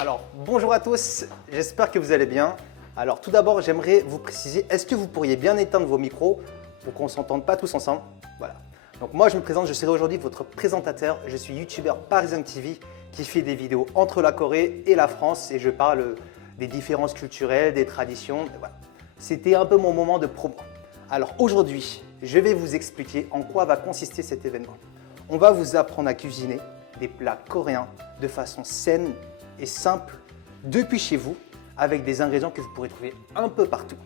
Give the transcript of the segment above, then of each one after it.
Alors, bonjour à tous, j'espère que vous allez bien. Alors, tout d'abord, j'aimerais vous préciser, est-ce que vous pourriez bien éteindre vos micros pour qu'on ne s'entende pas tous ensemble? Voilà. Donc moi, je me présente, je serai aujourd'hui votre présentateur. Je suis youtubeur Parisien TV qui fait des vidéos entre la Corée et la France et je parle des différences culturelles, des traditions. Voilà. C'était un peu mon moment de promo. Alors aujourd'hui, je vais vous expliquer en quoi va consister cet événement. On va vous apprendre à cuisiner des plats coréens de façon saine et simple depuis chez vous avec des ingrédients que vous pourrez trouver un peu partout.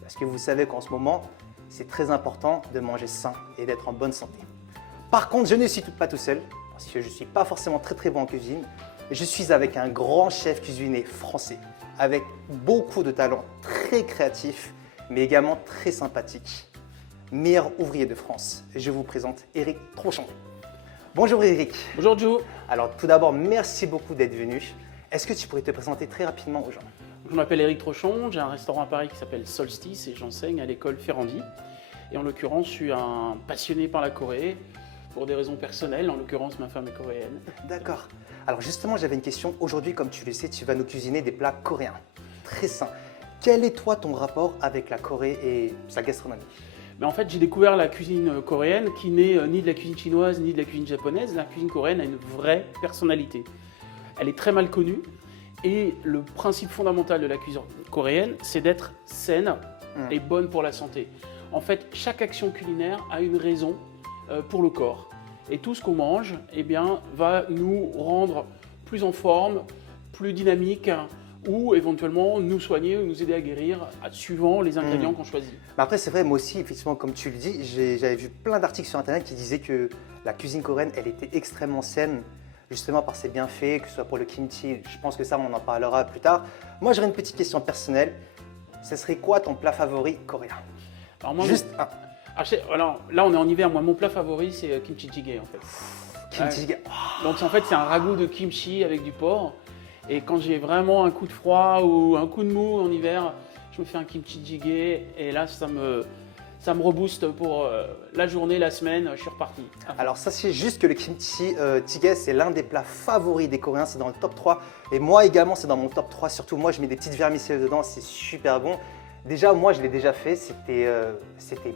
Parce que vous savez qu'en ce moment, c'est très important de manger sain et d'être en bonne santé. Par contre, je ne suis pas tout seul parce que je ne suis pas forcément très bon en cuisine. Je suis avec un grand chef cuisinier français avec beaucoup de talent, très créatif, mais également très sympathique. Meilleur ouvrier de France. Je vous présente Éric Trochon. Bonjour Éric. Bonjour Joe. Alors tout d'abord, merci beaucoup d'être venu. Est-ce que tu pourrais te présenter très rapidement aux gens? Je m'appelle Éric Trochon, j'ai un restaurant à Paris qui s'appelle Solstice et j'enseigne à l'école Ferrandi. Et en l'occurrence, je suis un passionné par la Corée pour des raisons personnelles. En l'occurrence, ma femme est coréenne. D'accord. Alors justement, j'avais une question. Aujourd'hui, comme tu le sais, tu vas nous cuisiner des plats coréens. Très sains. Quel est toi ton rapport avec la Corée et sa gastronomie? Mais en fait, j'ai découvert la cuisine coréenne qui n'est ni de la cuisine chinoise ni de la cuisine japonaise. La cuisine coréenne a une vraie personnalité. Elle est très mal connue et le principe fondamental de la cuisine coréenne, c'est d'être saine et bonne pour la santé. En fait, chaque action culinaire a une raison pour le corps. Et tout ce qu'on mange eh bien, va nous rendre plus en forme, plus dynamique ou éventuellement nous soigner ou nous aider à guérir suivant les ingrédients qu'on choisit. Mais après, c'est vrai, moi aussi, effectivement, comme tu le dis, j'avais vu plein d'articles sur Internet qui disaient que la cuisine coréenne, elle était extrêmement saine, justement par ses bienfaits, que ce soit pour le kimchi. Je pense que ça, on en parlera plus tard. Moi, j'aurais une petite question personnelle. Ce serait quoi ton plat favori coréen? Alors, moi, Juste un. Alors, là, on est en hiver. Moi, mon plat favori, c'est kimchi jjigae, en fait. Kimchi jjigae. Donc, en fait, c'est un ragoût de kimchi avec du porc. Et quand j'ai vraiment un coup de froid ou un coup de mou en hiver, je me fais un kimchi jjigae. Et là, ça me rebooste pour la journée, la semaine. Je suis reparti. Alors, sachez juste que le kimchi jjigae, c'est l'un des plats favoris des Coréens. C'est dans le top 3. Et moi également, c'est dans mon top 3. Surtout, moi, je mets des petites vermicelles dedans. C'est super bon. Déjà, moi, je l'ai déjà fait, c'était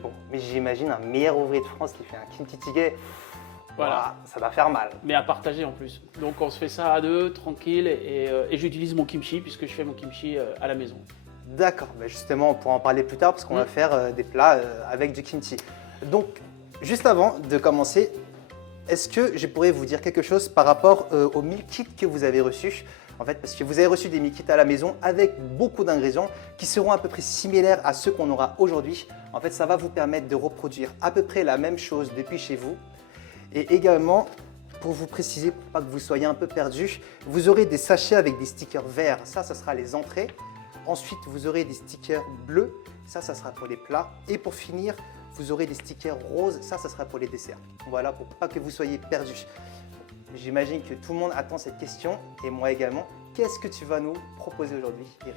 bon. Mais j'imagine un meilleur ouvrier de France qui fait un kimchi jjigae, voilà, ça va faire mal. Mais à partager en plus. Donc, on se fait ça à deux, tranquille. Et j'utilise mon kimchi puisque je fais mon kimchi à la maison. D'accord, ben justement, on pourra en parler plus tard parce qu'on va faire des plats avec du kimchi. Donc, juste avant de commencer, est-ce que je pourrais vous dire quelque chose par rapport au meal kit que vous avez reçu? En fait, parce que vous avez reçu des meal kits à la maison avec beaucoup d'ingrédients qui seront à peu près similaires à ceux qu'on aura aujourd'hui. En fait, ça va vous permettre de reproduire à peu près la même chose depuis chez vous. Et également, pour vous préciser, pour pas que vous soyez un peu perdu, vous aurez des sachets avec des stickers verts. Ça sera les entrées. Ensuite, vous aurez des stickers bleus. Ça sera pour les plats. Et pour finir, vous aurez des stickers roses. Ça sera pour les desserts. Voilà, pour pas que vous soyez perdus. J'imagine que tout le monde attend cette question et moi également. Qu'est-ce que tu vas nous proposer aujourd'hui, Éric?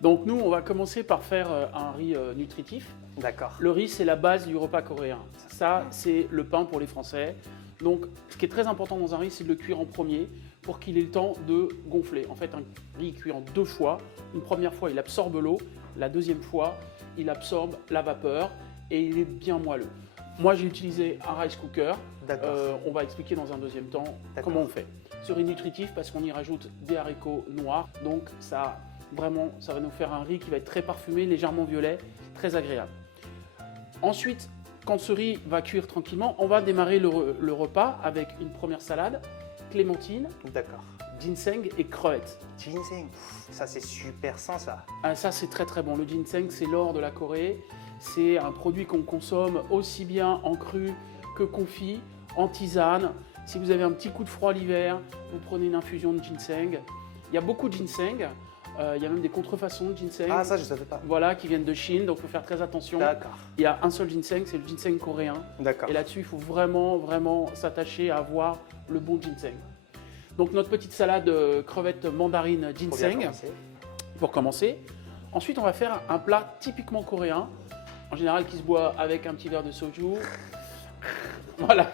Donc nous, on va commencer par faire un riz nutritif. D'accord. Le riz, c'est la base du repas coréen. Ça, c'est le pain pour les Français. Donc, ce qui est très important dans un riz, c'est de le cuire en premier pour qu'il ait le temps de gonfler. En fait, un riz cuit en deux fois. Une première fois, il absorbe l'eau. La deuxième fois, il absorbe la vapeur et il est bien moelleux. Moi, j'ai utilisé un rice cooker. On va expliquer dans un deuxième temps comment on fait. Ce riz nutritif, parce qu'on y rajoute des haricots noirs. Donc, ça va nous faire un riz qui va être très parfumé, légèrement violet, très agréable. Ensuite, quand ce riz va cuire tranquillement, on va démarrer le repas avec une première salade, clémentine, ginseng et crevettes. Ginseng, ça c'est super sain ça. Ah, ça c'est très très bon. Le ginseng, c'est l'or de la Corée. C'est un produit qu'on consomme aussi bien en cru que confit, en tisane. Si vous avez un petit coup de froid l'hiver, vous prenez une infusion de ginseng. Il y a beaucoup de ginseng. Il y a même des contrefaçons de ginseng. Ah, ça je ne savais pas. Voilà, qui viennent de Chine, donc il faut faire très attention. D'accord. Il y a un seul ginseng, c'est le ginseng coréen. D'accord. Et là-dessus, il faut vraiment s'attacher à avoir le bon ginseng. Donc notre petite salade crevettes mandarine ginseng, pour commencer. Ensuite, on va faire un plat typiquement coréen, en général qui se boit avec un petit verre de soju. Voilà,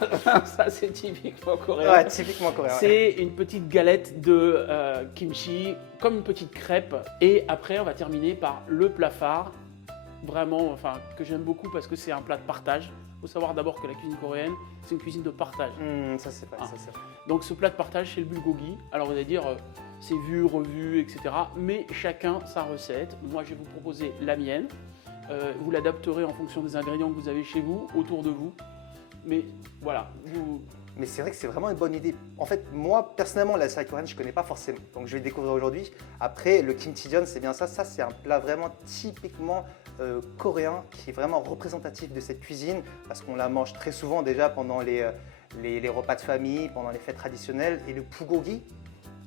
ça c'est typiquement coréen. Ouais, typiquement coréen. Ouais. C'est une petite galette de kimchi, comme une petite crêpe. Et après, on va terminer par le plat phare, vraiment, enfin, que j'aime beaucoup parce que c'est un plat de partage. Il faut savoir d'abord que la cuisine coréenne, c'est une cuisine de partage. Ça c'est vrai, Ah. ça c'est vrai. Donc ce plat de partage, c'est le bulgogi. Alors vous allez dire, c'est vu, revu, etc. Mais chacun sa recette. Moi, je vais vous proposer la mienne. Vous l'adapterez en fonction des ingrédients que vous avez chez vous, autour de vous. Mais voilà, Mais c'est vrai que c'est vraiment une bonne idée. En fait, moi, personnellement, la série coréenne, je ne connais pas forcément. Donc, je vais le découvrir aujourd'hui. Après, le kimchijeon, c'est bien ça. Ça, c'est un plat vraiment typiquement coréen qui est vraiment représentatif de cette cuisine parce qu'on la mange très souvent déjà pendant les repas de famille, pendant les fêtes traditionnelles. Et le bulgogi,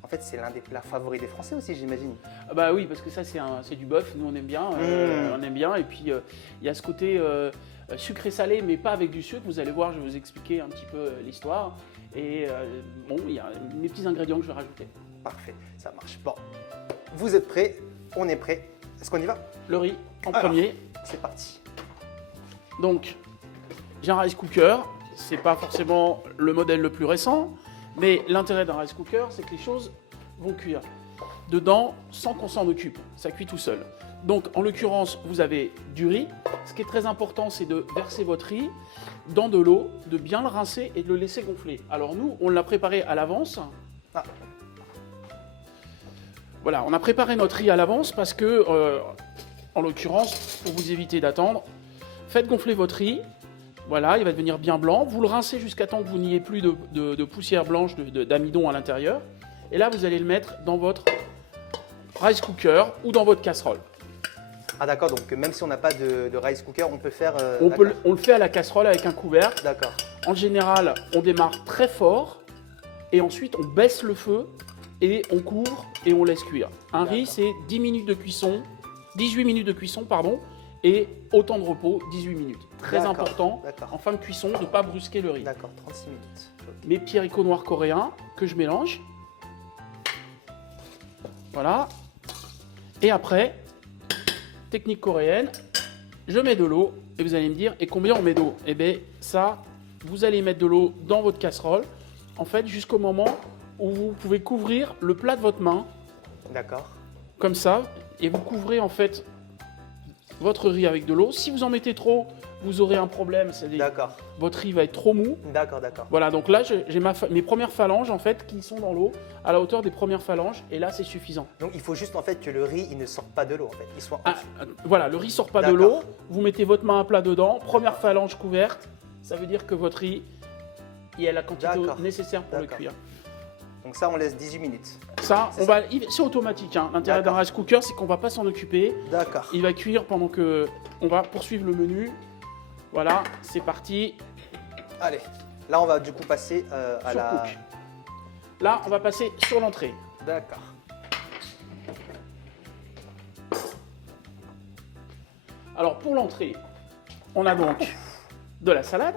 en fait, c'est l'un des plats favoris des Français aussi, j'imagine. Bah oui, parce que ça, c'est du bœuf. Nous, on aime bien. On aime bien. Et puis, il y a ce côté sucré-salé, mais pas avec du sucre. Vous allez voir, je vais vous expliquer un petit peu l'histoire. Et bon, il y a mes petits ingrédients que je vais rajouter. Parfait, ça marche. Bon, vous êtes prêts, on est prêts. Est-ce qu'on y va? Le riz en Alors, premier. C'est parti. Donc, j'ai un rice cooker. C'est pas forcément le modèle le plus récent, mais l'intérêt d'un rice cooker, c'est que les choses vont cuire dedans sans qu'on s'en occupe. Ça cuit tout seul. Donc, en l'occurrence, vous avez du riz. Ce qui est très important, c'est de verser votre riz dans de l'eau, de bien le rincer et de le laisser gonfler. Alors nous, on l'a préparé à l'avance. Ah. Voilà, on a préparé notre riz à l'avance parce que, en l'occurrence, pour vous éviter d'attendre, faites gonfler votre riz. Voilà, il va devenir bien blanc. Vous le rincez jusqu'à temps que vous n'ayez plus de poussière blanche, d'amidon à l'intérieur. Et là, vous allez le mettre dans votre rice cooker ou dans votre casserole. Ah d'accord, donc même si on n'a pas de rice cooker, on peut faire... On le fait à la casserole avec un couvercle. D'accord. En général, on démarre très fort et ensuite on baisse le feu et on couvre et on laisse cuire. Un riz, c'est 10 minutes de cuisson, 18 minutes de cuisson, pardon, et autant de repos, 18 minutes. Très D'accord, important, d'accord. en fin de cuisson, de ne pas brusquer le riz. D'accord, 36 minutes. Ok. Mes petits haricots noirs coréens que je mélange. Voilà. Et après, technique coréenne, je mets de l'eau et vous allez me dire, et combien on met d'eau? Eh bien, ça, vous allez mettre de l'eau dans votre casserole, en fait, jusqu'au moment où vous pouvez couvrir le plat de votre main, D'accord. comme ça, et vous couvrez en fait votre riz avec de l'eau. Si vous en mettez trop, vous aurez un problème, c'est-à-dire D'accord. votre riz va être trop mou. D'accord, d'accord. Voilà, donc là, j'ai mes premières phalanges en fait qui sont dans l'eau, à la hauteur des premières phalanges, et là, c'est suffisant. Donc il faut juste en fait que le riz il ne sorte pas de l'eau en fait, il soit Ah, voilà, le riz sort pas de D'accord. l'eau, vous mettez votre main à plat dedans, première phalange couverte, ça veut dire que votre riz, il y a la quantité D'accord. nécessaire pour le D'accord. cuire. Donc ça on laisse 18 minutes. Ça, C'est ça. c'est automatique. Hein. L'intérêt d'un D'accord. rice cooker, c'est qu'on va pas s'en occuper. D'accord. Il va cuire pendant que on va poursuivre le menu. Voilà, c'est parti. Allez, là on va du coup passer à Sur la... cook. Là, on va passer sur l'entrée. D'accord. Alors pour l'entrée, on a donc de la salade,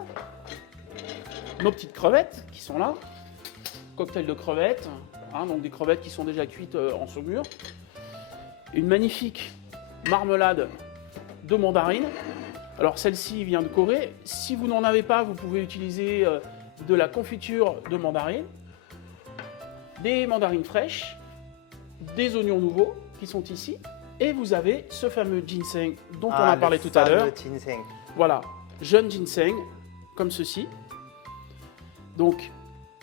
nos petites crevettes qui sont là, cocktail de crevettes, hein, donc des crevettes qui sont déjà cuites en saumure, une magnifique marmelade de mandarine. Alors celle-ci vient de Corée. Si vous n'en avez pas, vous pouvez utiliser de la confiture de mandarine, des mandarines fraîches, des oignons nouveaux qui sont ici, et vous avez ce fameux ginseng dont on a parlé tout à l'heure. Le ginseng. Voilà, jeune ginseng, comme ceci. Donc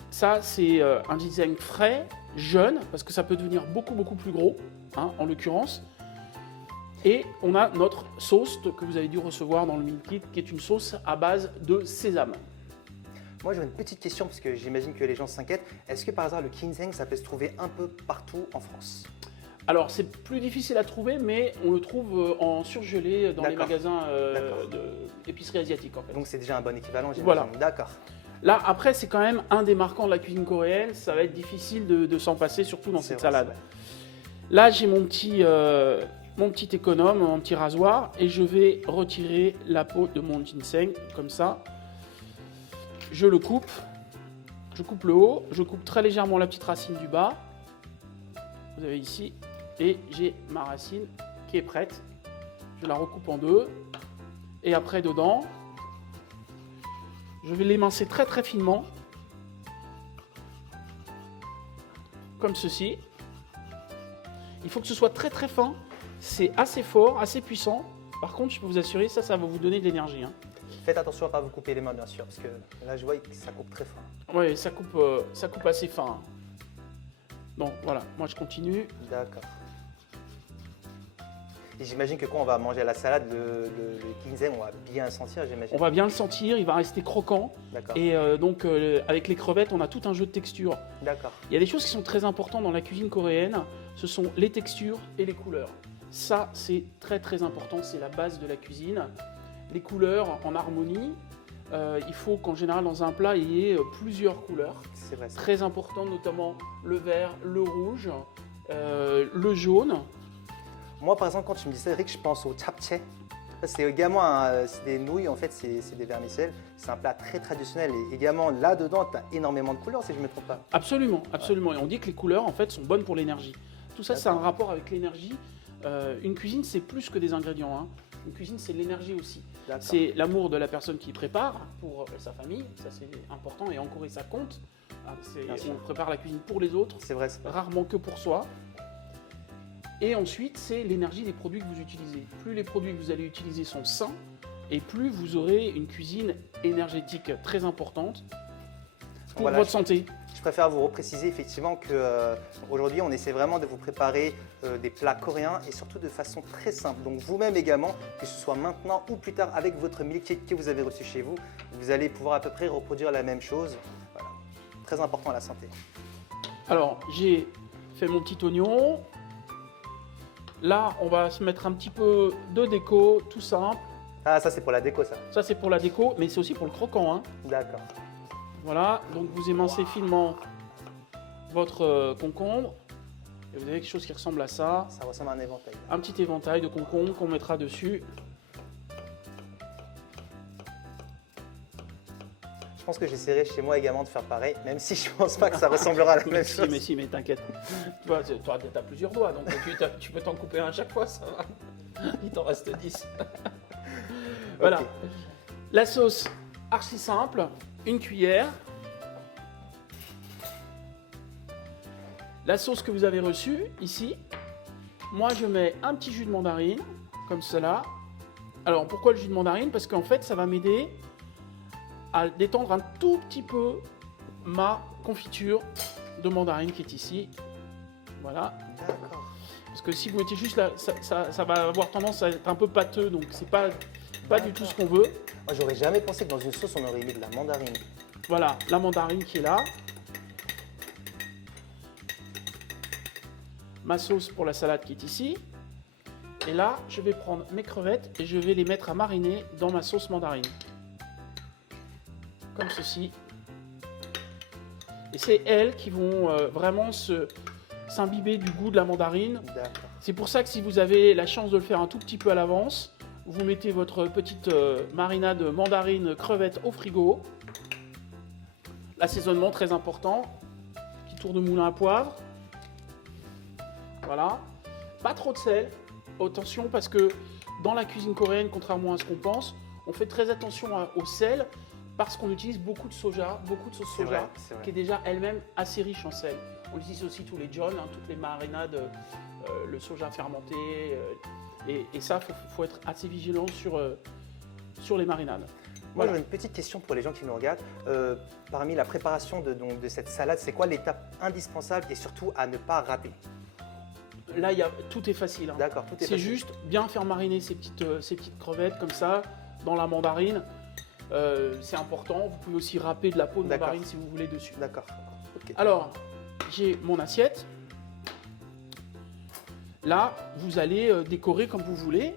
ça, c'est un ginseng frais, jeune, parce que ça peut devenir beaucoup plus gros, hein, en l'occurrence. Et on a notre sauce que vous avez dû recevoir dans le meal kit, qui est une sauce à base de sésame. Moi j'ai une petite question parce que j'imagine que les gens s'inquiètent. Est-ce que par hasard le ginseng ça peut se trouver un peu partout en France? Alors c'est plus difficile à trouver, mais on le trouve en surgelé dans les D'accord. magasins D'accord. d'épicerie asiatique en fait. Donc c'est déjà un bon équivalent, j'imagine. Voilà. D'accord. Là après c'est quand même un des marquants de la cuisine coréenne, ça va être difficile de s'en passer, surtout dans C'est cette vrai, salade. c'est vrai. Là j'ai mon petit économe, mon petit rasoir, et je vais retirer la peau de mon ginseng, comme ça. Je le coupe, je coupe le haut, je coupe très légèrement la petite racine du bas. Vous avez ici, et j'ai ma racine qui est prête. Je la recoupe en deux, et après dedans, Je vais l'émincer très très finement. Comme ceci. Il faut que ce soit très très fin. C'est assez fort, assez puissant. Par contre, je peux vous assurer, ça va vous donner de l'énergie. Hein. Faites attention à ne pas vous couper les mains, bien sûr, parce que là, je vois que ça coupe très fin. Oui, ça coupe assez fin. Donc voilà, moi je continue. D'accord. Et j'imagine que quand on va manger la salade, le ginseng, on va bien le sentir, j'imagine. On va bien le sentir, il va rester croquant. D'accord. Et donc avec les crevettes, on a tout un jeu de textures. D'accord. Il y a des choses qui sont très importantes dans la cuisine coréenne, ce sont les textures et les couleurs. Ça, c'est très très important, c'est la base de la cuisine. Les couleurs en harmonie, il faut qu'en général dans un plat, il y ait plusieurs couleurs. C'est vrai. Très important, notamment le vert, le rouge, le jaune. Moi, par exemple, quand tu me dis ça, Eric, je pense au japchae. C'est également c'est des nouilles, en fait, c'est des vermicelles. C'est un plat très traditionnel. Et également, là-dedans, tu as énormément de couleurs, si je ne me trompe pas. Absolument, absolument. Et on dit que les couleurs, en fait, sont bonnes pour l'énergie. Tout ça, c'est un rapport avec l'énergie. Une cuisine, c'est plus que des ingrédients. Hein. Une cuisine, c'est l'énergie aussi. C'est l'amour de la personne qui prépare pour sa famille. Ça, c'est important. Et en Corée, ça compte. On prépare la cuisine pour les autres. C'est vrai. Rarement que pour soi. Et ensuite, c'est l'énergie des produits que vous utilisez. Plus les produits que vous allez utiliser sont sains, et plus vous aurez une cuisine énergétique très importante pour votre santé. Je préfère vous repréciser effectivement qu'aujourd'hui, on essaie vraiment de vous préparer des plats coréens et surtout de façon très simple. Donc vous-même également, que ce soit maintenant ou plus tard avec votre milkshake que vous avez reçu chez vous, vous allez pouvoir à peu près reproduire la même chose. Voilà. Très important à la santé. Alors, j'ai fait mon petit oignon. Là, on va se mettre un petit peu de déco, tout simple. Ah, ça c'est pour la déco, ça. Ça c'est pour la déco, mais c'est aussi pour le croquant. Hein. D'accord. Voilà, donc vous émincez finement votre concombre. Et vous avez quelque chose qui ressemble à ça. Ça ressemble à un éventail. Un petit éventail de concombre qu'on mettra dessus. Je pense que j'essaierai chez moi également de faire pareil, même si je pense pas que ça ressemblera à la même chose. Mais t'inquiète. Tu as plusieurs doigts, donc tu peux t'en couper un à chaque fois, ça va. Il t'en reste 10. Voilà. Okay. La sauce, archi simple, une cuillère. La sauce que vous avez reçue, ici, moi je mets un petit jus de mandarine, comme cela. Alors pourquoi le jus de mandarine? Parce qu'en fait, ça va m'aider à détendre un tout petit peu ma confiture de mandarine qui est ici. Voilà. D'accord. Parce que si vous mettez juste là, ça va avoir tendance à être un peu pâteux, donc c'est pas du tout ce qu'on veut. Moi, j'aurais jamais pensé que dans une sauce, on aurait mis de la mandarine. Voilà, la mandarine qui est là. Ma sauce pour la salade qui est ici. Et là, je vais prendre mes crevettes et je vais les mettre à mariner dans ma sauce mandarine. Comme ceci. Et c'est elles qui vont vraiment s'imbiber du goût de la mandarine. C'est pour ça que si vous avez la chance de le faire un tout petit peu à l'avance, vous mettez votre petite marinade mandarine crevette au frigo. L'assaisonnement très important. Petit tour de moulin à poivre. Voilà. Pas trop de sel. Attention parce que dans la cuisine coréenne, contrairement à ce qu'on pense, on fait très attention au sel. Parce qu'on utilise beaucoup de soja, beaucoup de sauce soja, qui est déjà elle-même assez riche en sel. On utilise aussi tous les john, toutes les marinades, le soja fermenté. Et ça, il faut être assez vigilant sur les marinades. Moi, j'ai une petite question pour les gens qui nous regardent. Parmi la préparation de cette salade, c'est quoi l'étape indispensable et surtout à ne pas rater? Là, tout est facile. Hein. D'accord, tout est facile. C'est juste bien faire mariner ces petites crevettes comme ça dans la mandarine. C'est important. Vous pouvez aussi râper de la peau de mandarine si vous voulez dessus. D'accord. Okay. Alors, j'ai mon assiette. Là, vous allez décorer comme vous voulez.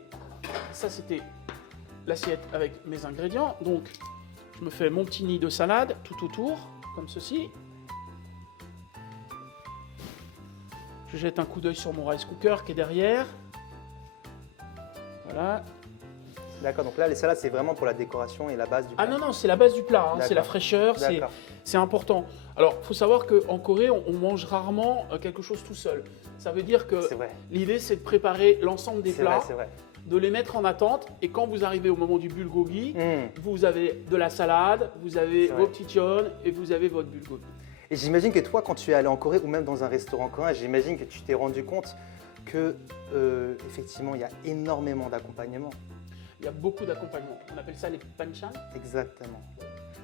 Ça, c'était l'assiette avec mes ingrédients. Donc, je me fais mon petit nid de salade tout autour, comme ceci. Je jette un coup d'œil sur mon rice cooker qui est derrière. Voilà. D'accord, donc là, les salades, c'est vraiment pour la décoration et la base du plat. Ah non, c'est la base du plat, hein. C'est la fraîcheur, c'est important. Alors, il faut savoir qu'en Corée, on mange rarement quelque chose tout seul. Ça veut dire que l'idée, c'est de préparer l'ensemble des plats. C'est vrai. de les mettre en attente. Et quand vous arrivez au moment du bulgogi, Mmh. vous avez de la salade, vous avez C'est vos vrai. petits tions et vous avez votre bulgogi. Et j'imagine que toi, quand tu es allé en Corée ou même dans un restaurant coréen, j'imagine que tu t'es rendu compte que effectivement, il y a énormément d'accompagnement. Il y a beaucoup d'accompagnement. On appelle ça les panchan. Exactement.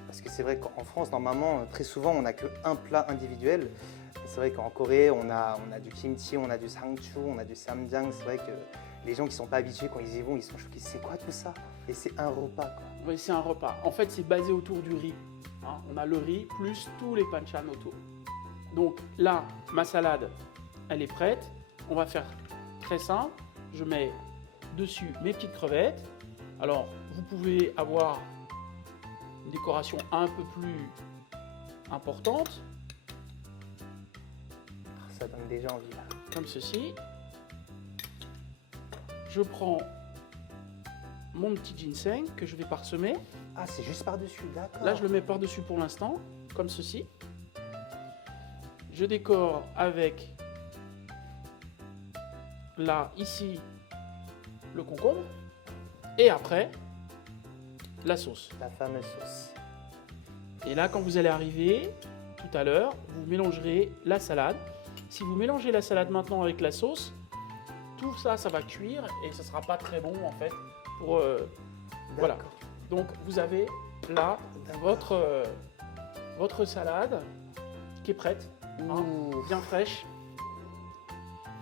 Parce que c'est vrai qu'en France, normalement, très souvent, on n'a qu'un plat individuel. Et c'est vrai qu'en Corée, on a du kimchi, on a du sangchu, on a du samjang. C'est vrai que les gens qui ne sont pas habitués, quand ils y vont, ils sont choqués. C'est quoi tout ça? Et c'est un repas, quoi. Oui, c'est un repas. En fait, c'est basé autour du riz. Hein. On a le riz plus tous les panchan autour. Donc là, ma salade, elle est prête. On va faire très simple. Je mets dessus mes petites crevettes. Alors, vous pouvez avoir une décoration un peu plus importante, Ça donne déjà envie, là. comme ceci. Je prends mon petit ginseng que je vais parsemer. Ah, c'est juste par-dessus, d'accord. Là, je le mets par-dessus pour l'instant, comme ceci. Je décore avec, là, ici, le concombre. Et après, la sauce. La fameuse sauce. Et là, quand vous allez arriver, tout à l'heure, vous mélangerez la salade. Si vous mélangez la salade maintenant avec la sauce, tout ça, ça va cuire et ce ne sera pas très bon, en fait, pour... voilà. D'accord. Donc, vous avez là D'accord. votre salade qui est prête, hein, Ouh. bien fraîche.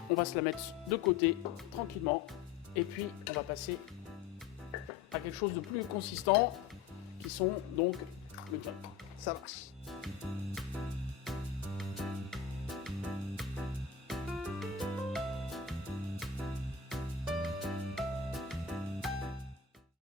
On va se la mettre de côté, tranquillement. Et puis, on va passer à quelque chose de plus consistant, qui sont donc le pain. Ça marche.